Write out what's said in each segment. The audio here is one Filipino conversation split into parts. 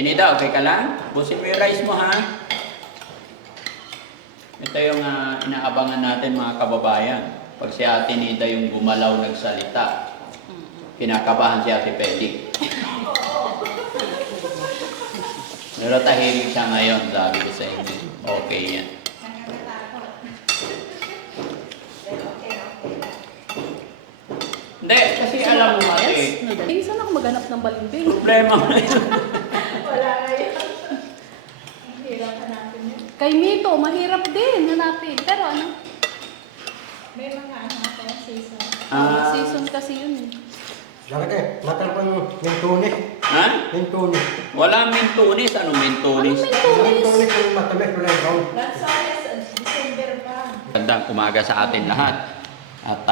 Nida, okay ka lang? Busin mo yung rice mo, ha? Ito yung inaabangan natin, mga kababayan. Pag si Ate Nida yung gumalaw nagsalita, kinakabahan si Ate Peli. Pero tahimik siya ngayon, sabi ko sa inyo. Okay yan. Hindi, kasi alam mo, Ate. Hindi, saan ako maghanap ng balimbing? Problema mo na yun. Wala ngayon. Hirap hanapin yun. Kay Mito, mahirap din hanapin. Pero ano? May mga season. Season kasi yun eh. Laki, matal pa yung mintunis. Ha? Mintunis. Walang mintunis. Anong mintunis? Mintunis yung matamis, wala yung brown. Lansones, December pa. Magandang umaga sa atin lahat. At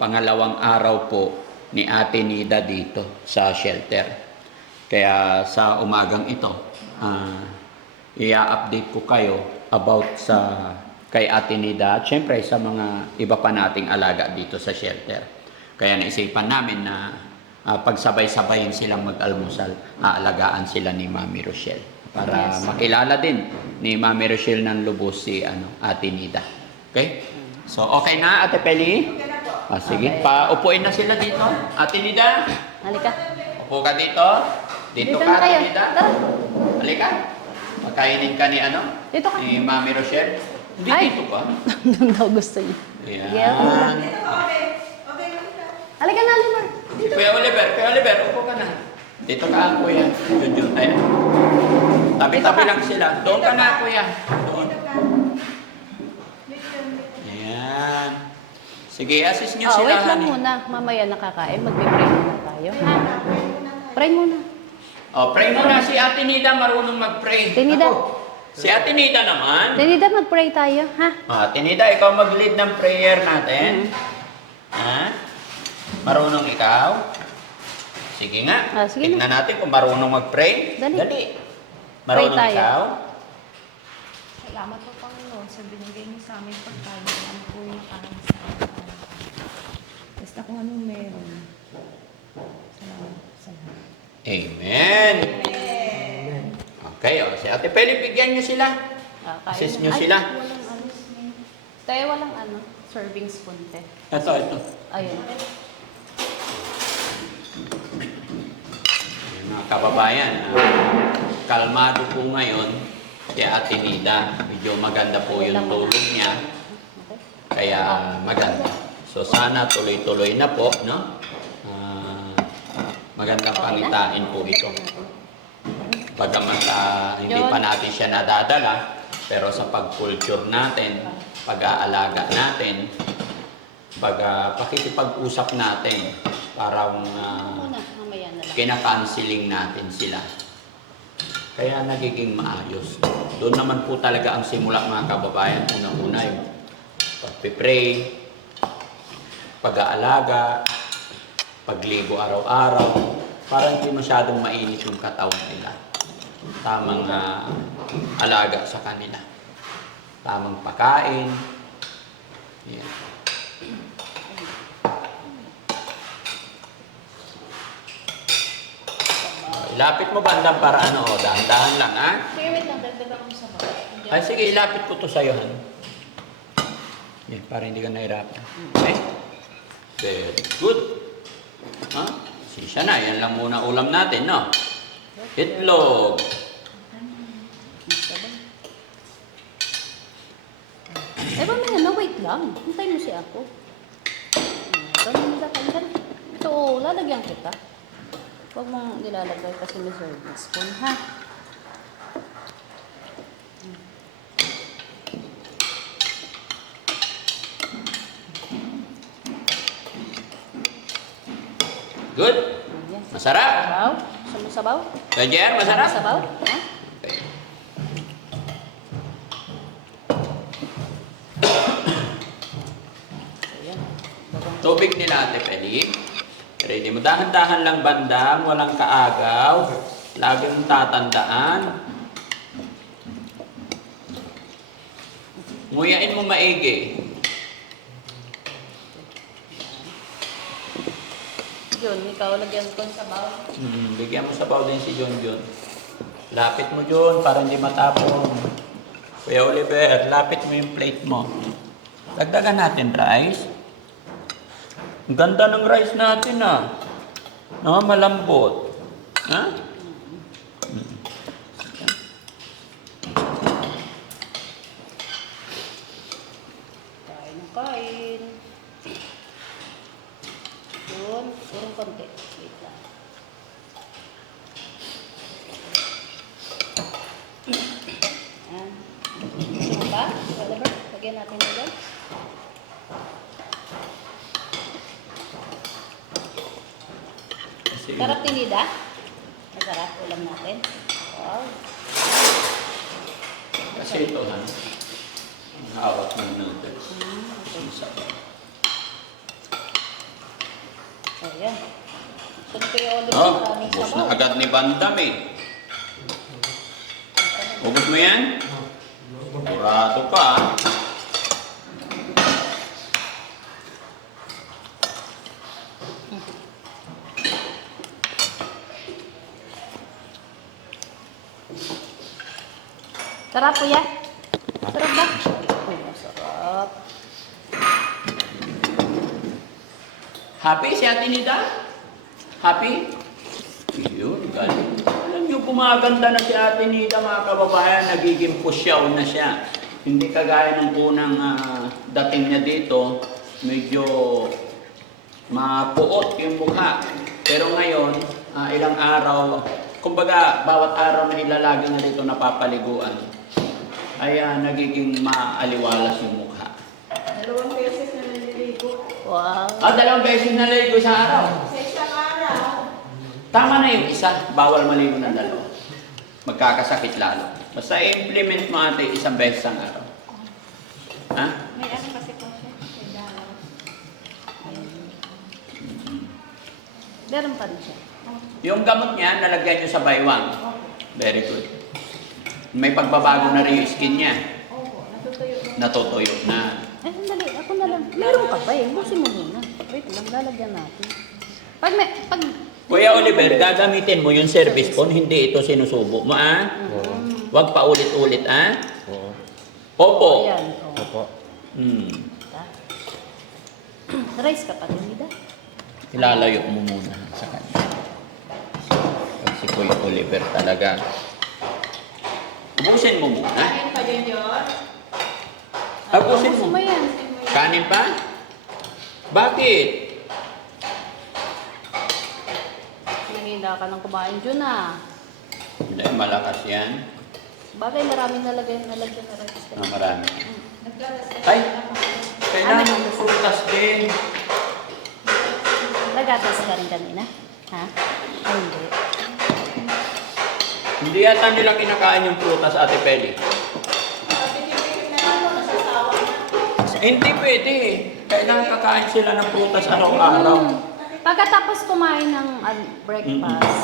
pangalawang araw po ni Ate Nida dito sa shelter. Kaya sa umagang ito, i-update ko kayo about sa kay Ate Nida at syempre sa mga iba pa nating alaga dito sa shelter. Kaya naisipan namin na pagsabay-sabayin silang mag-almusal, aalagaan sila ni Mami Rochelle para makilala din ni Mami Rochelle ng lubos si Ate Nida. Okay? So, okay na, Ate Peli? Okay na po. Sige, Okay. paupuin na sila dito. Ate Nida, Halika. upo ka dito. Dito ka, na Ate kayo. Nida. Tara. Halika. Makainin ka ni Dito ka. Ni Mami Rochelle. Hindi, Ay. dito ka. Doon daw gusto niya. Ayan. Yeah. Okay. Okay lang ito. Halika na, Limar. Kuya Oliver, upo ka na. Dito ka, Kuya. Yun. Ayun. Tabi-tabi lang sila. Doon ka na, Kuya. Doon. Dito ka. Medium. Ayan. Sige, assist nyo Oh, sila. wait lang honey. muna. Mamaya nakakain. Magbe-pray muna tayo. Ha? Pray muna. Pray muna si Ate Nida, marunong mag-pray. Tinida. Si Ate Nida naman. Tinida, mag-pray tayo. Ha? Ate Nida, ikaw mag-lead ng prayer natin. Ha? Marunong ikaw? Sige nga. Sige na. Tignan natin kung marunong mag-pray. Dali. Marunong Pray tayo. ikaw? Salamat po, Panginoon, sa binigay niyo sa aming pagkain. Ano po yung nakain sa amin. Basta kung anong meron. Salamat. Amen. Okay, si Ate Peli, bigyan niyo sila. Assist nyo sila. Walang ano. Tayo walang ano. Serving spoon, te. Ito. Ayun. Mga kababayan, kalmado po ngayon si Ate Nida. Medyo maganda po yung tulog niya. Okay. Kaya maganda. So sana tuloy-tuloy na po, no? Magandang pangitain po ito. Bagamat hindi pa natin siya nadadala, pero sa pag-culture natin, pag-aalaga natin, pakikipag-usap natin, parang Mamaya na lang. kina-counseling natin sila. Kaya nagiging maayos. Doon naman po talaga ang simula, mga kababayan. Unang-una yung pag-pray, pag-aalaga, pagligo araw-araw, para hindi masyadong mainit yung katawan nila. Tamang alaga sa kanila. Tamang pagkain. Yan. Ilapit mo bandang para dahan-dahan lang, ha? Sige, wait lang. Dagdagan ko sa bawah. Ay, sige, ilapit ko to sa'yo, Han. Yan, para hindi ka nahirapan. Okay? Very good. Ha? Sisya na, yan lang muna ulam natin, no? Itlog. Eh, mamaya na, wait lang. Hintay mo si ako. Ganun na ka. Ito, lalagyan kita. Huwag mong nilalagay kasi may serving spoon, ha? Good? Yes. Masarap? Sabaw? Sabaw? Kajer, masarap? Sabaw? Ha? Okay. Ayan. Bagong Tubig nila, Ate Peli. Ready mo. Dahan-dahan lang bandang, walang kaagaw. Lagi mong tatandaan. Nguyain mo maigi. John, ikaw lagyan ko sa baon. Bigyan mo sabaw din si John John. Lapit mo John para hindi matapon. Kuya Oliver, lapit mo yung plate mo. Dagdagan natin rice. Ang ganda ng rice natin ah. No, malambot. Ha? Kain ng kain. Yun, purong konti. Wait lang. Yan. Gusto mo ba? Whatever. Lagyan natin nila. Kasi, Sarap tinida. Masarap ulam natin. Wow. kasi ito ha. Ang hawak ng noodles. Ang sarap. Ayan. Gusto ko yung olive Oh, maraming ubos sabaw. na agad ni Bandam eh. Ubos mo yan? Murado pa ah. Sarap kuya. Sarap ba? Uy, masarap. Happy si Ate Nida? Happy? Yun, galing. Alam niyo, gumaganda na si Ate Nida, mga kababayan. Nagiging pusyaw na siya. Hindi kagaya ng unang dating niya dito. Medyo mapuot yung mukha. Pero ngayon, ilang araw, kumbaga, bawat araw na ilalagi na dito napapaliguan, ay nagiging maaliwalas yung mukha. Dalawang beses na naliligo. Wow. Dalawang beses na ligo sa araw. Sa isang araw. Tama na yung isa, bawal maligo ng dalawa. Magkakasakit lalo. Basta i-implement mo ate isang beses ang araw. Ha? May ano kasi po siya. May dalaw. Meron pa rin siya. Yung gamot niya, nalagyan nyo sa baywang. Very good. May pagbabago na rin yung skin niya. Opo, natutuyo na. Natutuyo na. Eh, sandali. Ako na lang. Meron ka pa eh. Busin mo muna. Wait lang. Lalagyan natin. Pag may... Pag... Kuya Oliver, gagamitin mo yung service phone, hindi ito sinusubo mo, Huwag pa ulit-ulit, Oo. Opo. Ayan. Oh. Opo. Rice ka pa rin, Mida. Ilalayo mo muna sa kanya. Si Kuya Oliver talaga. Ubusin mo muna. Kain pa dyan yun. Ubusin Gusto mo. mo yan. Kanin pa? Bakit? Nanginda ka ng kumain dyan ah. Hindi, malakas yan. Bagay maraming nalagyan na rice. Marami. Naglalas kasi Ay! ako. Kailangan ng prutas din. Nagatas ka rin kanina? Ha? Ay, hindi. Hindi yata nila kinakain yung prutas, Ate Peli. Pagkikipikip na lang ako, nasasawa na. Hindi pwede. Kailangan kakain sila ng prutas araw-araw. Pagkatapos kumain ng breakfast,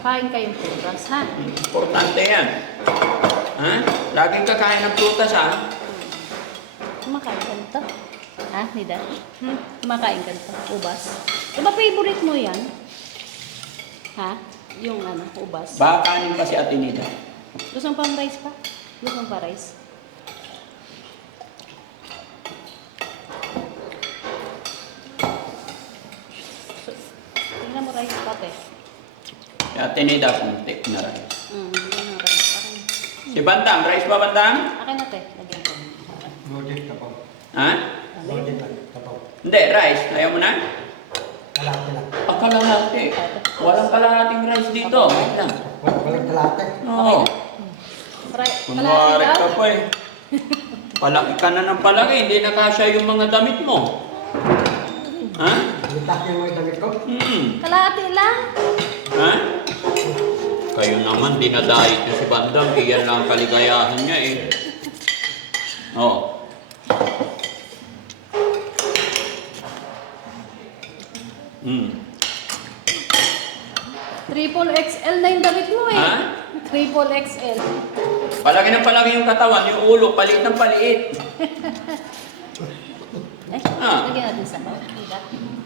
kain kayong prutas, ha? Importante yan. Ha? Laging kakain ng prutas, ha? Kumakain ka nito? Ha, Nida? Kumakain ka nito? Ubas? Diba favorite mo yan? Ha? Yung ubas? Baka kanin pa si Ate Nida. Gusto mo pang rice pa? Gusto mo pa rice? Tingnan mo rice pate. Si Ate Nida, kunti na rin. Tingnan mo rice. Si Bandam, rice ba Bandam? Akin na te, lagyan ko. Loaded kapaw. Ha? Loaded kapaw. Hindi, rice. Ayaw mo na? Kalahati lang. Ang kalahati. Walang kalahating rice dito. Wait lang. Walang kalahati. Oo. Kunwari Kalahati ka daw? pa eh. Palaki ka na ng palaki, hindi na kasya yung mga damit mo. Ha? Litak yung mga damit ko. Kalahati lang? Ha? Kayo naman, dinadayit niyo si Bandam. Iyan lang ang kaligayahan niya eh. Oh. Triple XL na yung damit mo eh. Ha? Triple XL. Palaki ng palaki yung katawan, yung ulo, paliit ng paliit. Eh, Ah. lagyan natin sa bawang.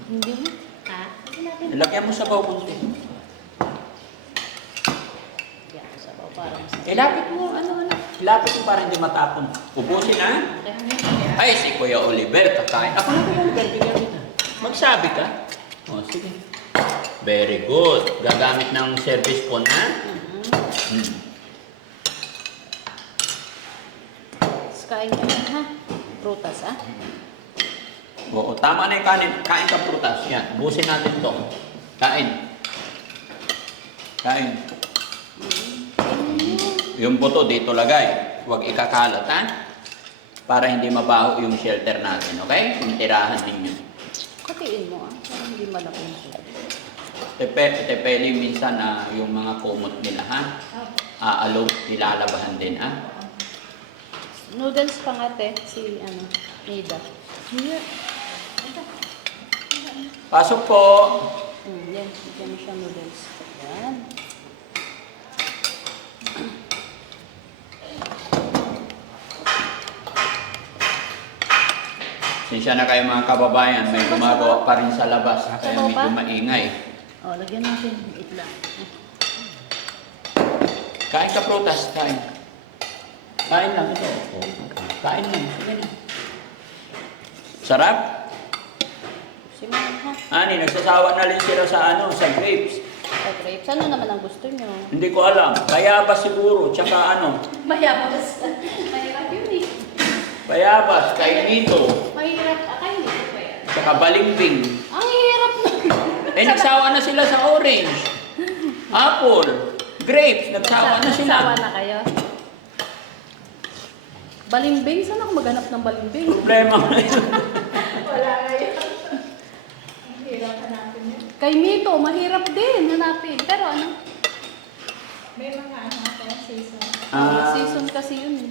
Hindi mo? Ha? Lagyan natin Ilagyan mo sa konti. Yan, sabaw para masarap. Ilapit mo, ilapit mo para hindi matapon. Ubusin ha. Okay. Ay, si Kuya Oliver, kakain. Ako na Kuya Oliver, bigyan kita. Magsabi ka. O, sige. Very good. Gagamit ng service phone, ha? Hmm. Kain ka na, ha? Prutas, ha? Oo, tama na yung kanin. Kain ka prutas. Yan, busin natin to. Kain. Kain. Yung buto dito lagay. Huwag ikakalat, ha? Para hindi mabaho yung shelter natin, okay? Yung tirahan ninyo. Katiin mo, para hindi malaki yung sugar. Tepeli minsan na yung mga kumot nila, ha? Aalog, nilalabahan din, ha? Noodles pa nga, te, si, Nida. Pasok po. Yan, bigyan mo siya noodles. Yan. Sinsya na kayo mga kababayan, may gumagawa pa rin sa labas, kaya Sabaw medyo pa? maingay. O, lagyan natin yung itla. Kain ka prutas, kain. Kain lang ito. Kain lang, sige na. Sarap? Simulan, ha? Ani, nagsasawa na rin sila sa grapes. O, grapes. Ano naman ang gusto nyo? Hindi ko alam. Bayabas siguro, tsaka Mayabas. Mahirap yun, eh. bayabas, kainito, Mahirap. Akain dito pa yan. tsaka balimbing. Ang hirap na. Eh, nagsawa na sila sa orange, apple, grapes, nagsawa na sila. Sawa na kayo. Balimbing? Saan ako maghanap ng balimbing? Problema. Wala ngayon. Hirap hanapin yun. Kay Mito, mahirap din hanapin. Pero May mga season. season kasi yun.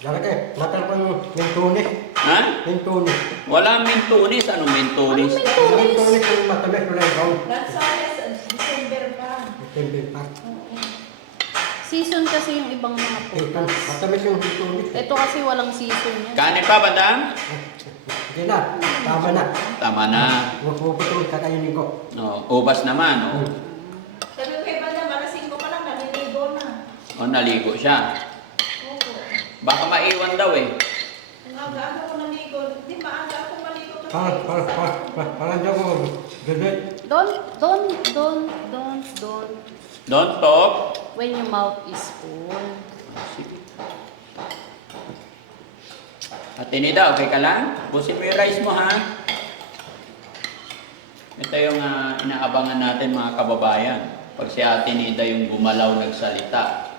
Dapat matal pang mintunis. Ha? Mintunis. Wala mintunis. Anong mintunis? Anong mintunis? Mintunis yung matamis wala yung That's why December pa. Tempe pa. Season kasi yung ibang mga Ito, prutas. matamis yung mintunis. Ito kasi walang season yan. Kanin pa, bandang? Sige na, tama na. Tama na. Huwag mo putulog, kakainin ko. No, ubas naman. Oh. Sabi ko kay Banda, malasing ko pa lang, naliligo na. O, naligo siya. Opo. Baka maiwan daw eh. Ang aga ako naligo, di maaga ako maligo kasi. Parang dyan ko, galit. Don't. Don't talk. When your mouth is full. Sige. Ate Nida, okay ka lang? Busin mo yung rice mo, ha? Ito yung inaabangan natin, mga kababayan. Pag si Ate Nida yung gumalaw nagsalita,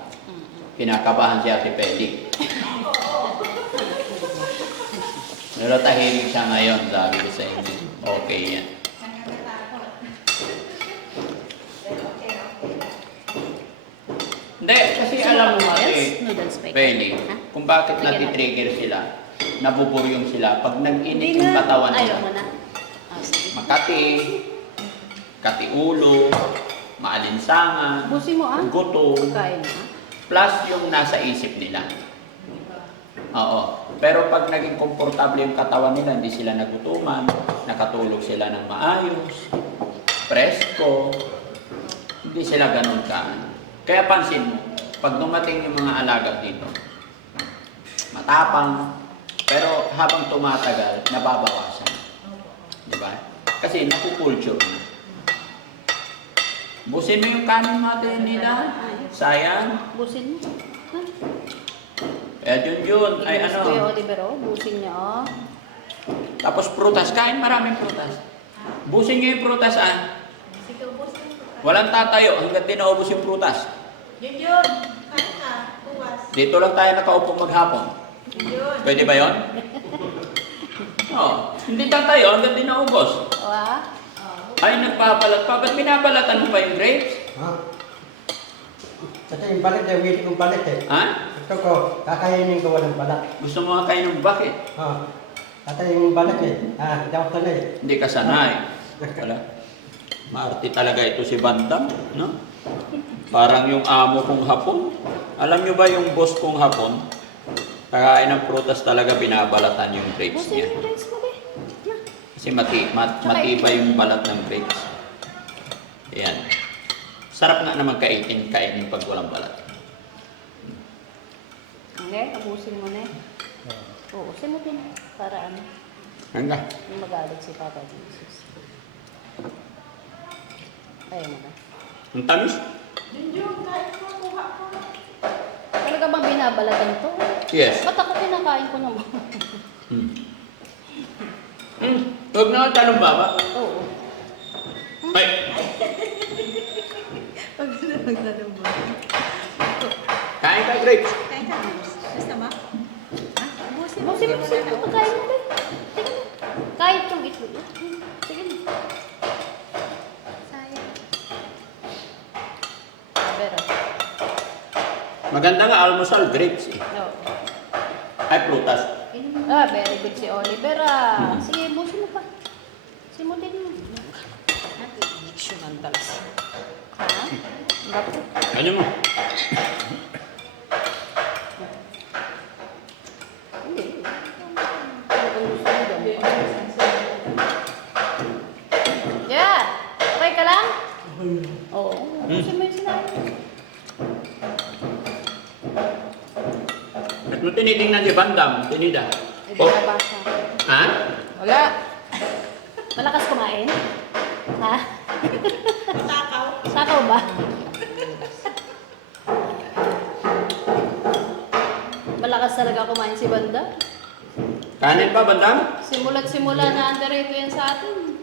kinakabahan si Ate Peli. Pero tahimik siya ngayon, sabi ko sa inyo. Okay yan. Hindi, kasi alam mo, Ate Noodles pa. Peli, Ha? kung bakit Sige na. nati-trigger sila, nabuburyong sila. Pag nag-init Hindi yung na. katawan Ayaw nila, mo na. Sige. makati, katiulo, maalinsangan, Busin mo, gutom, Kain mo, plus yung nasa isip nila. Oo. Pero pag naging komportable yung katawan nila, hindi sila nagutuman, nakatulog sila ng maayos, presko, hindi sila ganun ka. Kaya pansin mo, pag dumating yung mga alaga dito, matapang, pero habang tumatagal, nababawasan. Di ba? Kasi nakukulture na. Busin mo yung kanin natin nila. Sayang. Busin mo. Ha? Yun. Ay Yes, Kuya ano. Oliver, busin niya, Tapos prutas. Kain maraming prutas. Busin nyo yung prutas, Sige, ubusin ko. Walang tatayo hanggang tinaubos yung prutas. Yun. Kain na, buwas. Dito lang tayo nakaupo maghapon. Yun. Pwede ba yun? Oo. Hindi tatayo hanggang tinaubos. Ha? Ay, nagpapalat pa. Ba't binabalatan mo pa yung grapes? Ha? Kasi yung balit, yung waiting kong balit eh. Ha? Ito ko, kakainin ko walang balat. Gusto mo nga kayo ng bakit? Ha? Kasi yung balit eh. Hindi ako sanay. Hindi ka sanay. Wala. Maarte talaga ito si Bandam, no? Parang yung amo kong hapon. Alam nyo ba yung boss kong hapon? Kakain ng prutas talaga binabalatan yung grapes Busin niya. yung rice mo, be. Na. Kasi matibay yung balat ng grapes. Ayan. Sarap nga naman kainin pag walang balat. Hindi, abusin mo na eh. Oo, usin mo din. Para ano, Hangga. hindi magalit si Papa Jesus. Ayun mo na. Ang tamis? Talaga bang binabalatan to? Yes. Ba't ako pinakain ko naman? Huwag na talong baba. Oo. Ay! Kain ka, grapes. Kain ka, gusto mo? Ha? Ubusin mo. Busin mo siya. Pagkain mo ba? Sige na. Kahit yung itlog. Sige na. Sayang. Pero, Maganda nga almusal, grapes eh. no. Ay, prutas. Ah, very good si Oliver ah. Sige, busin mo pa. Simutin mo. Addiction ang talas. Ha? Bakit? Ano mo? Hindi. Ano kung gusto mo dyan? Yeah! Okay ka lang? Oo. Busin mo yung sinabi. At mo tinitingnan si Bandam, tinida. Ay, Oh, binabasa. ha? Wala. Malakas kumain? Ha? Takaw. Sakaw ba? Malakas talaga kumain si Banda. Kanin pa, Bandam? Simula't simula na underrated yan sa atin.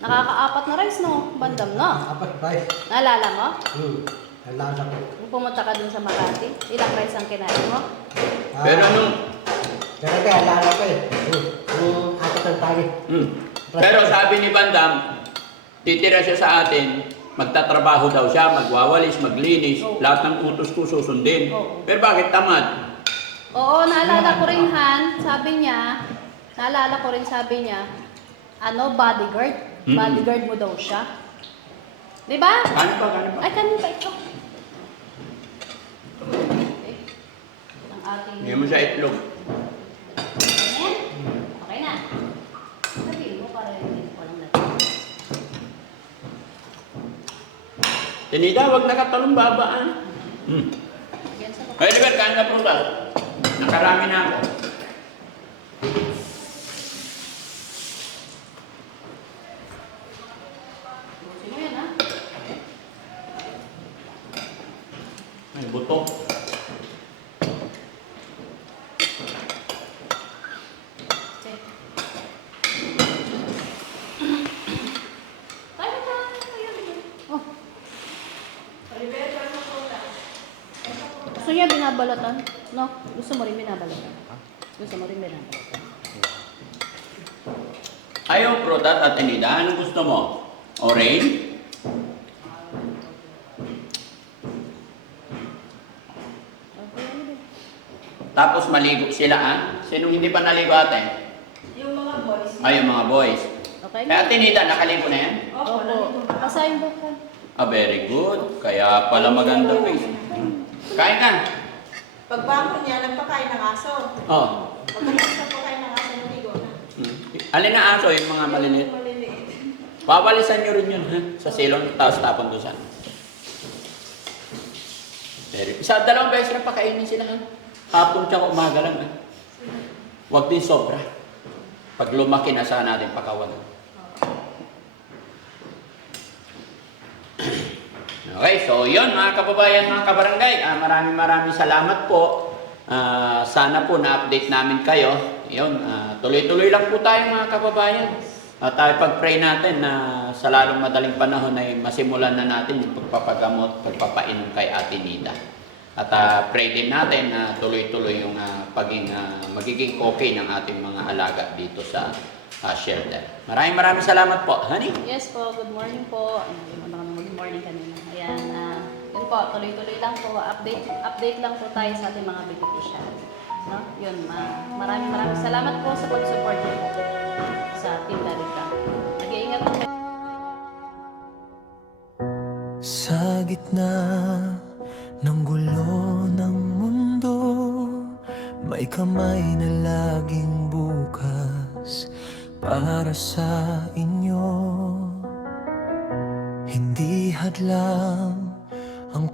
Nakakaapat na rice, no? Bandam, no? Apat ba? Naalala mo? Alala ko. Nung pumunta ka dun sa Makati, ilang rice ang kinain mo? Pero nung... Talaga, alala ko eh. Yung apat ng tali. Pero sabi ni Bandam, titira siya sa atin, magtatrabaho daw siya, magwawalis, maglinis, Oo. lahat ng utos ko susundin. Oo. Pero bakit tamad? Oo, naalala ko rin, Han. Sabi niya, naalala ko rin sabi niya, ano, bodyguard. Mm. Bodyguard mo daw siya. Di ba? Kanin pa, kanin pa. Ay, kanin pa ito. Okay. Ang ating... Hindi mo siya itlog. Ayan. Okay na. Sabihin mo para hindi ko lang natin. Tinida, huwag nakatalong babaan. Yan sa Ay, Liber, kain ka prutas. Nakarami na ako. busin mo yan, ha? May buto. Okay. Tayo ka. Oh. Gusto niya binabalatan? No? Gusto mo rin binabalatan? Gusto mo rin binabalatan? Ayaw prutas at tinida. Anong gusto mo? Orange? Okay, ano din? Tapos maligo sila, ah? Sinong hindi pa naligo ate? Yung mga boys. Ay, yung mga boys. Okay Kaya na? tinida, nakaligo na yan? Opo. Basahin mo ka. Ah, very good. Kaya pala maganda face. Kain ka. Pagbangon niya, nagpakain ng aso. Oh. Pagkatapos ng pagkain ng aso, naligo na. Alin na aso, yung mga maliliit. Maliliit. Pawalisan nyo rin yun, ha? Sa silon, tapos tapon doon sa... Isa, dalawang beses na pakainin sila, ha? Hapon tsaka umaga lang, ha? Huwag din sobra. Pag lumaki na saan natin pakawan. Okay, so yun mga kababayan, mga kabarangay. Maraming salamat po. Sana po na-update namin kayo. Yun, tuloy-tuloy lang po tayo mga kababayan. Tayo pag-pray natin na sa lalong madaling panahon ay masimulan na natin yung pagpapagamot, pagpapainom kay Ate Nida. At pray din natin na tuloy-tuloy yung magiging okay ng ating mga alaga dito sa shelter. Maraming salamat po, honey. Yes po, good morning po. Good morning kanina. Ayan, yun po, tuloy-tuloy lang po. Update lang po tayo sa ating mga beneficial. No? Yun, maraming salamat po sa pag-support niyo po sa Team Larita. Nag-iingat po. Sa gitna ng gulo ng mundo, may kamay na laging bukas para sa inyo. Hindi hadlang ang